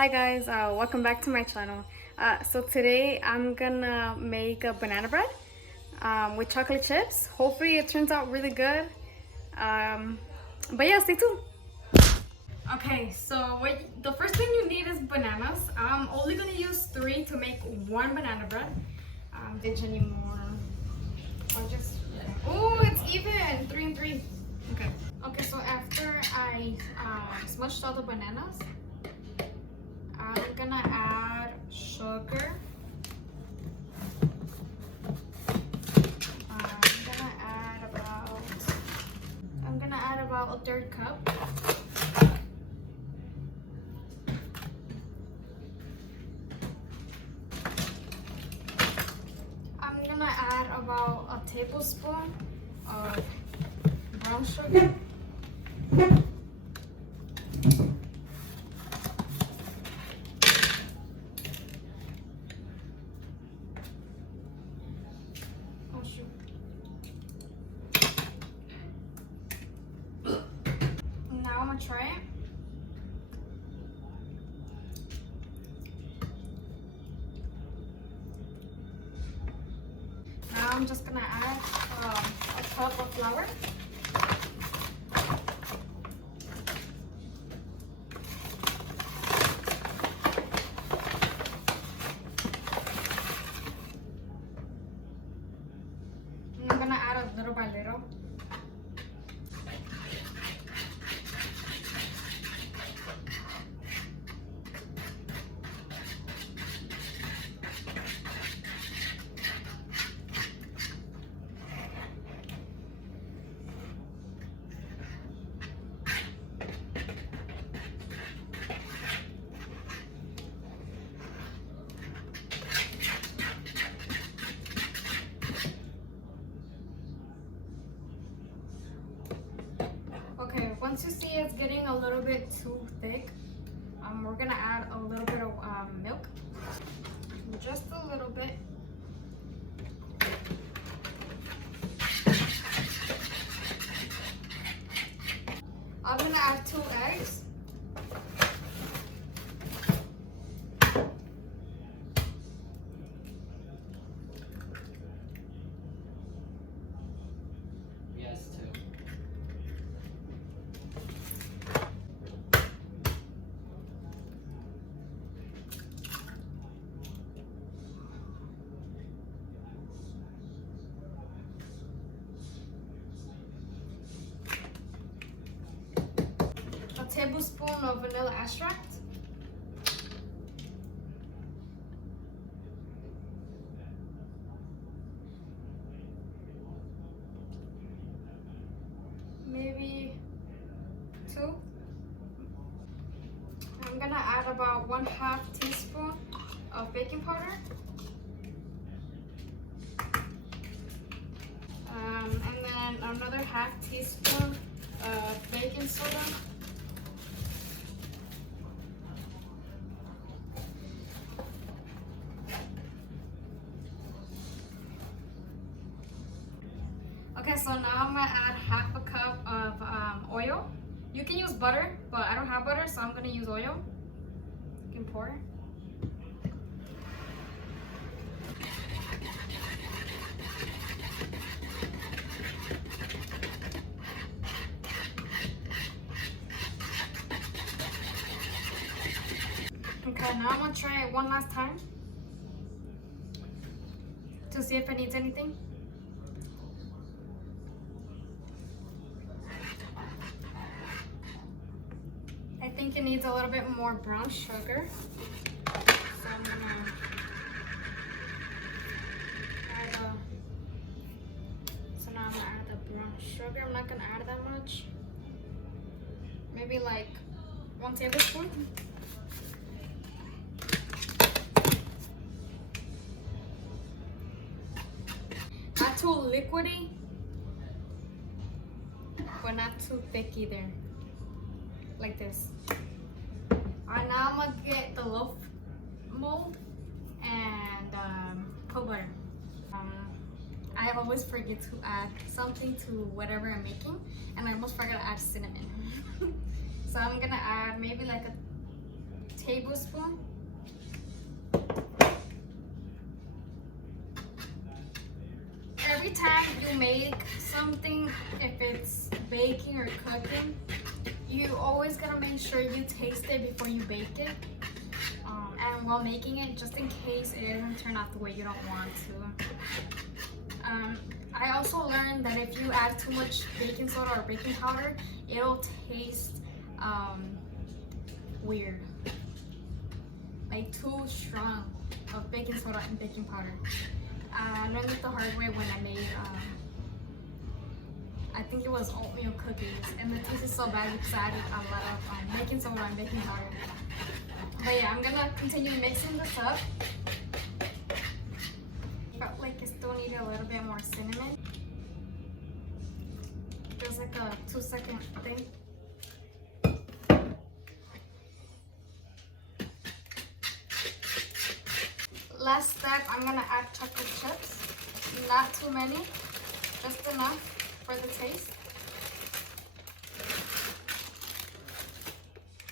Hi guys, welcome back to my channel. So today I'm gonna make a banana bread with chocolate chips. Hopefully it turns out really good. But yeah, stay tuned. Okay, so the first thing you need is bananas. I'm only gonna use 3 to make one banana bread. Did you need more? Or just, oh, it's even, 3 and 3. Okay. Okay, so after I smushed all the bananas, I'm gonna add sugar. I'm gonna add about a third cup. I'm gonna add about a tablespoon of brown sugar. Oh shoot. Now I'm gonna try it. Now I'm just gonna add a cup of flour. And I'm gonna add it little by little. Okay, once you see it's getting a little bit too thick, we're gonna add a little bit of milk, just a little bit. I'm gonna add 2 eggs. Yes, too. A tablespoon of vanilla extract. Maybe 2. I'm gonna add about 1/2 teaspoon of baking powder. And then another 1/2 teaspoon of baking soda. Okay, so now I'm gonna add 1/2 cup of oil. You can use butter, but I don't have butter, so I'm gonna use oil. You can pour. Okay, now I'm gonna try it one last time to see if it needs anything. I think it needs a little bit more brown sugar. So I'm gonna add so now I'm gonna add the brown sugar. I'm not gonna add that much. Maybe like 1 tablespoon. Not too liquidy, but not too thick either. Like this. Alright, now I'm gonna get the loaf mold and put butter. I always forget to add something to whatever I'm making, and I almost forgot to add cinnamon. So I'm gonna add maybe like a tablespoon. Every time you make something, if it's baking or cooking, you always gotta make sure you taste it before you bake it. And while making it, just in case it doesn't turn out the way you don't want to. I also learned that if you add too much baking soda or baking powder, it'll taste weird. Like too strong of baking soda and baking powder. I learned it the hard way when I made, I think it was oatmeal cookies, and the taste is so bad because I added a lot of baking soda and baking powder. But yeah, I'm gonna continue mixing this up. Felt like it still needed a little bit more cinnamon. There's like a 2-second thing. Last step, I'm gonna add chocolate chips. Not too many, just enough for the taste.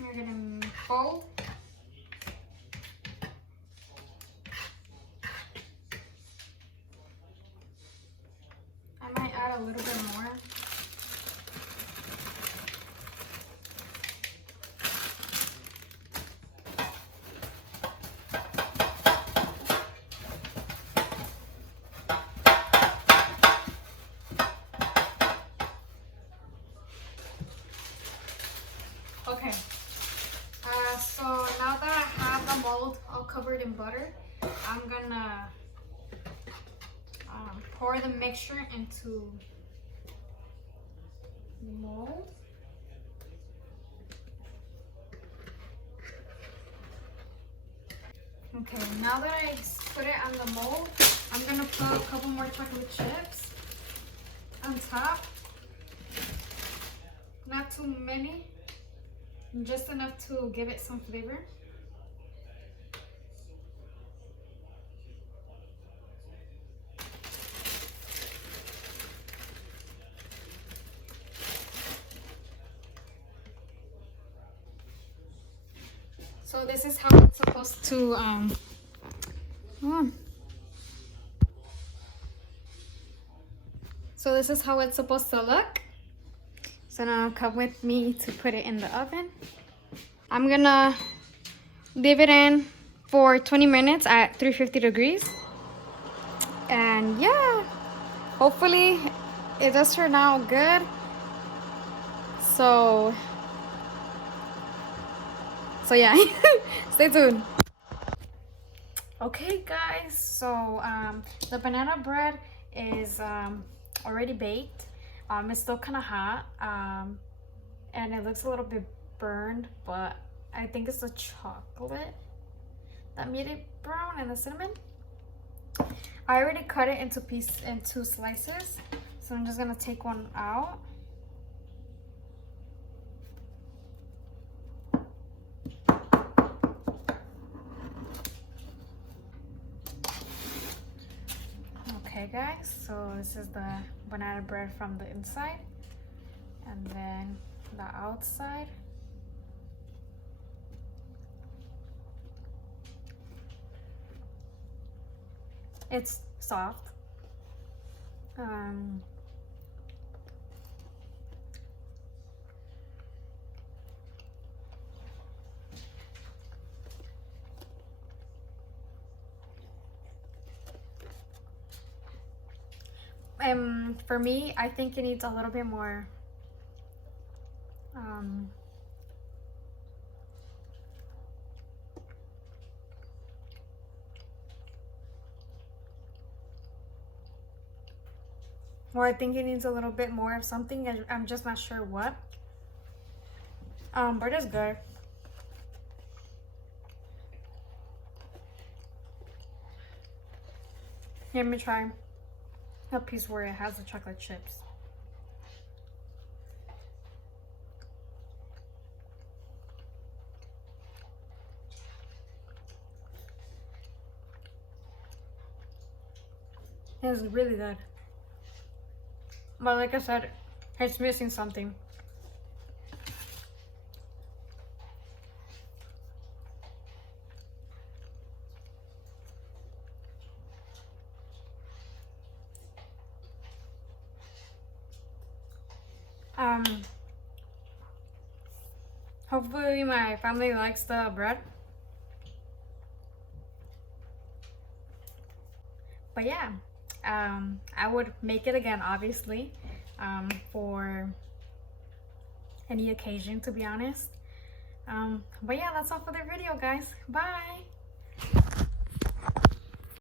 We're gonna fold. I might add a little bit more. Okay, so now that I have the mold all covered in butter, I'm gonna pour the mixture into the mold. Okay, now that I put it on the mold, I'm gonna put a couple more chocolate chips on top. Not too many. Just enough to give it some flavor. So this is how it's supposed to So this is how it's supposed to look. So now come with me to put it in the oven. I'm gonna leave it in for 20 minutes at 350 degrees. And yeah, hopefully it does turn out good. So yeah, stay tuned. Okay guys, so the banana bread is already baked. It's still kind of hot, and it looks a little bit burned, but I think it's the chocolate that made it brown and the cinnamon. I already cut it into slices, so I'm just gonna take one out. Okay guys, so this is the banana bread from the inside, and then the outside. It's soft. For me, I think it needs a little bit more I think it needs a little bit more of something, and I'm just not sure what. But it's good. Here, let me try a piece where it has the chocolate chips. It's really good. But like I said, it's missing something. Um, hopefully my family likes the bread. But yeah, I would make it again, obviously, for any occasion, to be honest. But yeah, that's all for the video, guys. Bye.